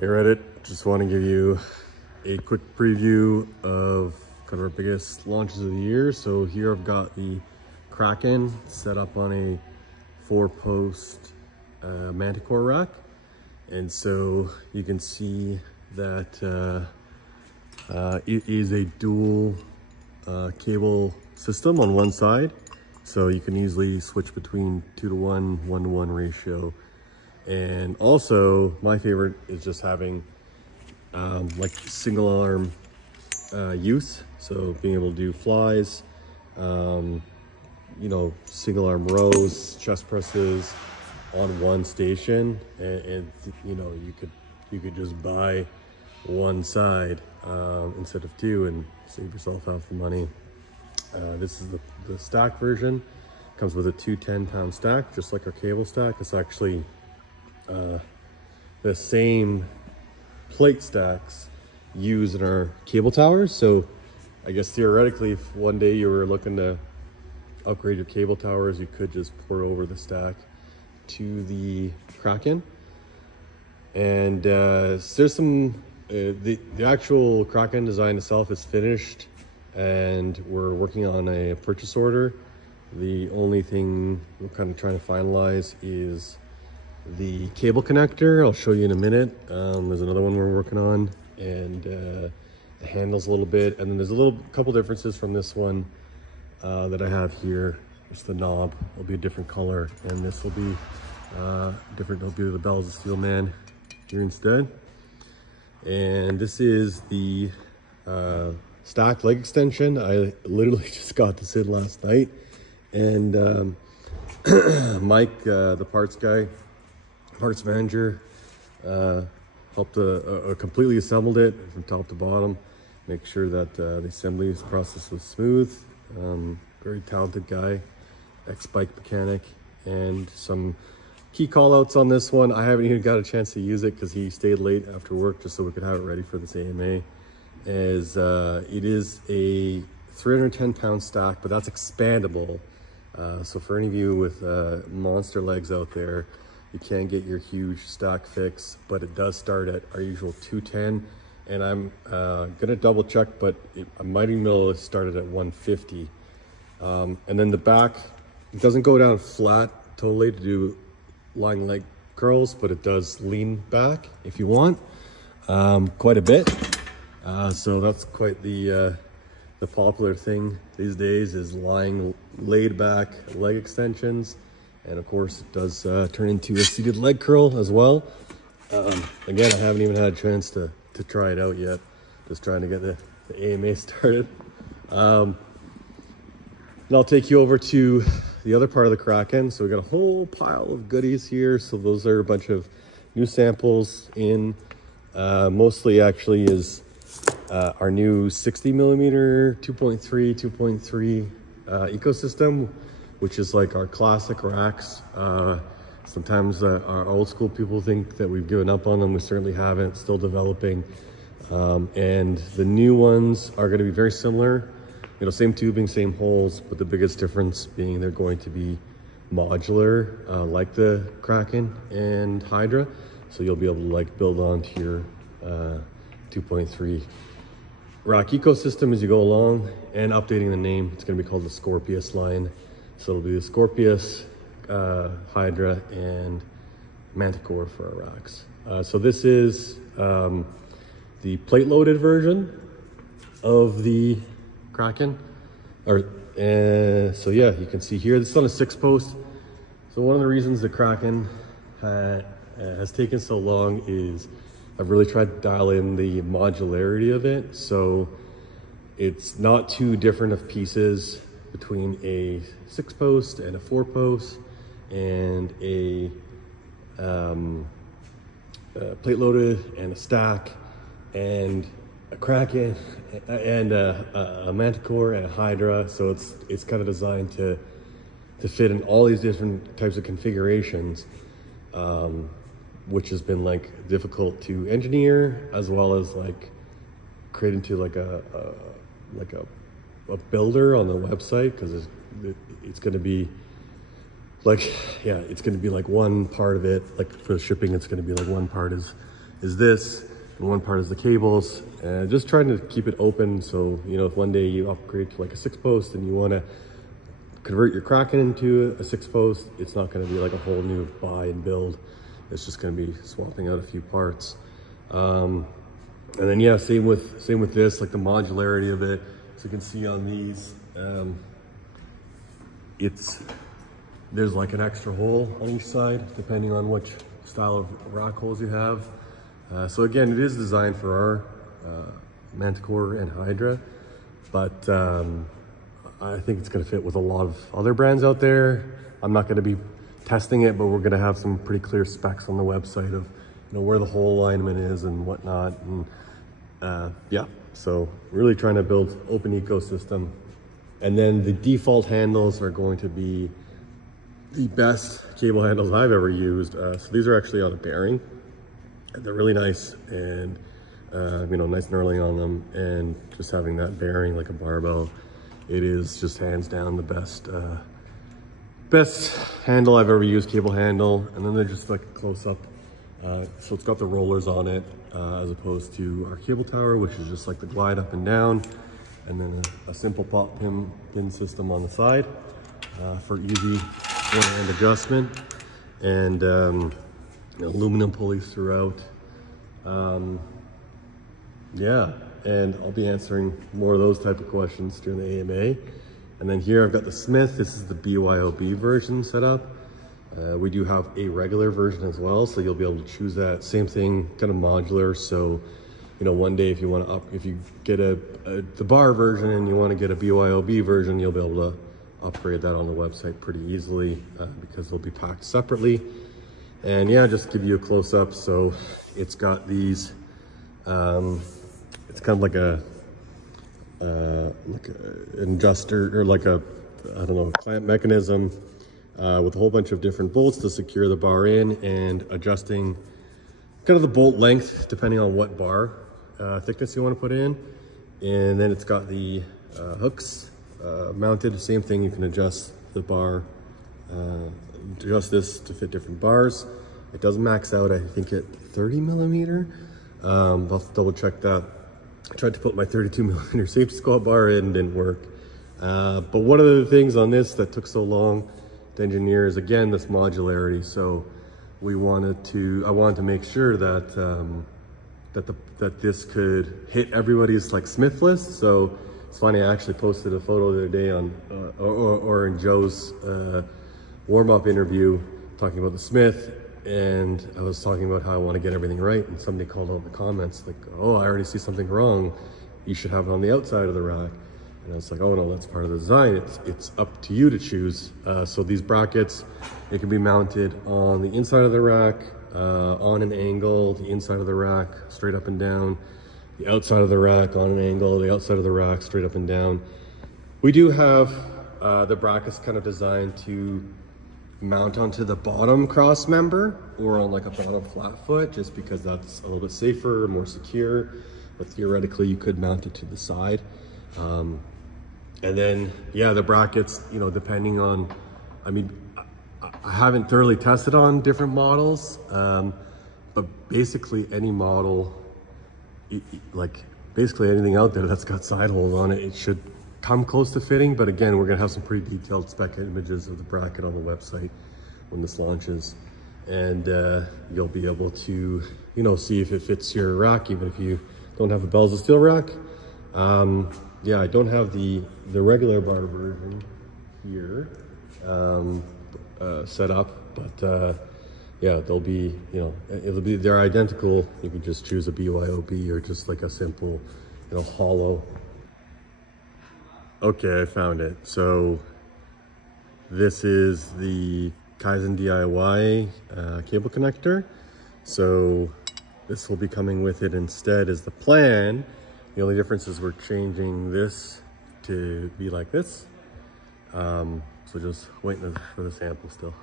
Hey Reddit, just want to give you a quick preview of kind of our biggest launches of the year. So here I've got the Kraken set up on a 4-post Manticore rack. And so you can see that it is a dual cable system on one side. So you can easily switch between 2-to-1, 1-to-1 ratio. And also my favorite is just having like single arm use. So being able to do flies, you know, single arm rows, chest presses on one station, and you know, you could just buy one side instead of two and save yourself half the money. This is the stack version. Comes with a 2 10-pound stack, just like our cable stack. It's actually the same plate stacks used in our cable towers. So I guess theoretically, if one day you were looking to upgrade your cable towers, you could just pour over the stack to the Kraken. And there's some the actual Kraken design itself is finished, and we're working on a purchase order. The only thing we're kind of trying to finalize is the cable connector. I'll show you in a minute. There's another one we're working on, and the handles a little bit, and then there's a couple differences from this one that I have here. It's the knob will be a different color, and this will be different. It'll be the bells of steel man here instead. And this is the stack leg extension. I literally just got this in last night, and Mike, the parts manager, helped completely assembled it from top to bottom, make sure that the assembly process was smooth. Very talented guy, ex-bike mechanic. And some key call outs on this one. I haven't even got a chance to use it because he stayed late after work just so we could have it ready for this AMA. It is a 310-pound stack, but that's expandable. So for any of you with monster legs out there, you can get your huge stack fix, but it does start at our usual 210. And I'm gonna double check, but I might even be able to start it at 150. And then the back, it doesn't go down flat totally to do lying leg curls, but it does lean back if you want, quite a bit. So that's quite the popular thing these days, is laid back leg extensions. And of course it does turn into a seated leg curl as well. Again, I haven't even had a chance to try it out yet. Just trying to get the AMA started. And I'll take you over to the other part of the Kraken. So we got a whole pile of goodies here. So those are a bunch of new samples in, mostly actually is our new 60mm 2.3 ecosystem, which is like our classic racks. Sometimes our old school people think that we've given up on them. We certainly haven't, still developing. And the new ones are gonna be very similar. You know, same tubing, same holes, but the biggest difference being they're going to be modular, like the Kraken and Hydra. So you'll be able to like build onto your 2.3 rack ecosystem as you go along, and updating the name. It's gonna be called the Scorpius line. So it'll be the Scorpius, Hydra, and Manticore for our racks. So this is the plate-loaded version of the Kraken. So yeah, you can see here, this is on a 6-post. So one of the reasons the Kraken has taken so long is I've really tried to dial in the modularity of it. So it's not too different of pieces between a 6-post and a 4-post, and a plate loaded and a stack, and a Kraken, and a Manticore, and a Hydra. So it's kind of designed to fit in all these different types of configurations, which has been like difficult to engineer, as well as like create into like a builder on the website, because it's going to be like, yeah, it's going to be like one part of it, like for shipping, it's going to be like one part is is this, and one part is the cables. And just trying to keep it open, so you know, if one day you upgrade to like a 6-post and you want to convert your Kraken into a 6-post, it's not going to be like a whole new buy and build. It's just going to be swapping out a few parts. And then yeah, same with this, like the modularity of it. So you can see on these, there's like an extra hole on each side depending on which style of rack holes you have. So again, it is designed for our Manticore and Hydra, but I think it's going to fit with a lot of other brands out there. I'm not going to be testing it, but we're going to have some pretty clear specs on the website of, you know, where the hole alignment is and whatnot. And yeah, so really trying to build open ecosystem. And then the default handles are going to be the best cable handles I've ever used. So these are actually on a bearing. They're really nice, and you know, nice knurling on them, and just having that bearing like a barbell, it is just hands down the best handle I've ever used, cable handle. And then they're just like close up, so it's got the rollers on it, as opposed to our cable tower, which is just like the glide up and down, and then a simple pop pin system on the side for easy one-hand adjustment, and aluminum pulleys throughout. Yeah, and I'll be answering more of those type of questions during the AMA. And then here I've got the Smith. This is the BYOB version set up. We do have a regular version as well, so you'll be able to choose that. Same thing, kind of modular. So, you know, one day if you want to if you get the bar version and you want to get a BYOB version, you'll be able to upgrade that on the website pretty easily, because they'll be packed separately. And yeah, just give you a close-up. So it's got these, it's kind of like an adjuster, or like a, I don't know, a clamp mechanism with a whole bunch of different bolts to secure the bar in, and adjusting kind of the bolt length depending on what bar thickness you want to put in. And then it's got the hooks mounted. Same thing, you can adjust the bar, adjust this to fit different bars. It does max out, I think, at 30 millimeter. I'll have to double check that. I tried to put my 32 millimeter safety squat bar in, didn't work. But one of the things on this that took so long to engineer is, again, this modularity. So I wanted to make sure that that this could hit everybody's like Smith list. So it's funny, I actually posted a photo the other day on, or in Joe's warm-up interview talking about the Smith, and I was talking about how I want to get everything right, and somebody called out in the comments like, oh, I already see something wrong, you should have it on the outside of the rack. And I was like, oh no, that's part of the design. It's up to you to choose. So these brackets, they can be mounted on the inside of the rack, on an angle, the inside of the rack, straight up and down, the outside of the rack on an angle, the outside of the rack, straight up and down. We do have the brackets kind of designed to mount onto the bottom cross member or on like a bottom flat foot, just because that's a little bit safer, more secure, but theoretically you could mount it to the side. And then, yeah, the brackets, you know, depending on, I mean, I haven't thoroughly tested on different models, but basically any model, like basically anything out there that's got side holes on it, it should come close to fitting. But again, we're gonna have some pretty detailed spec images of the bracket on the website when this launches. And you'll be able to, you know, see if it fits your rack, even if you don't have a bells of steel rack. Yeah, I don't have the regular bar version here set up, but yeah, they'll be, you know, they're identical. You can just choose a BYOB or just like a simple, you know, hollow. Okay, I found it. So this is the Kaizen DIY cable connector. So this will be coming with it instead is the plan. The only difference is we're changing this to be like this. So just waiting for the sample still.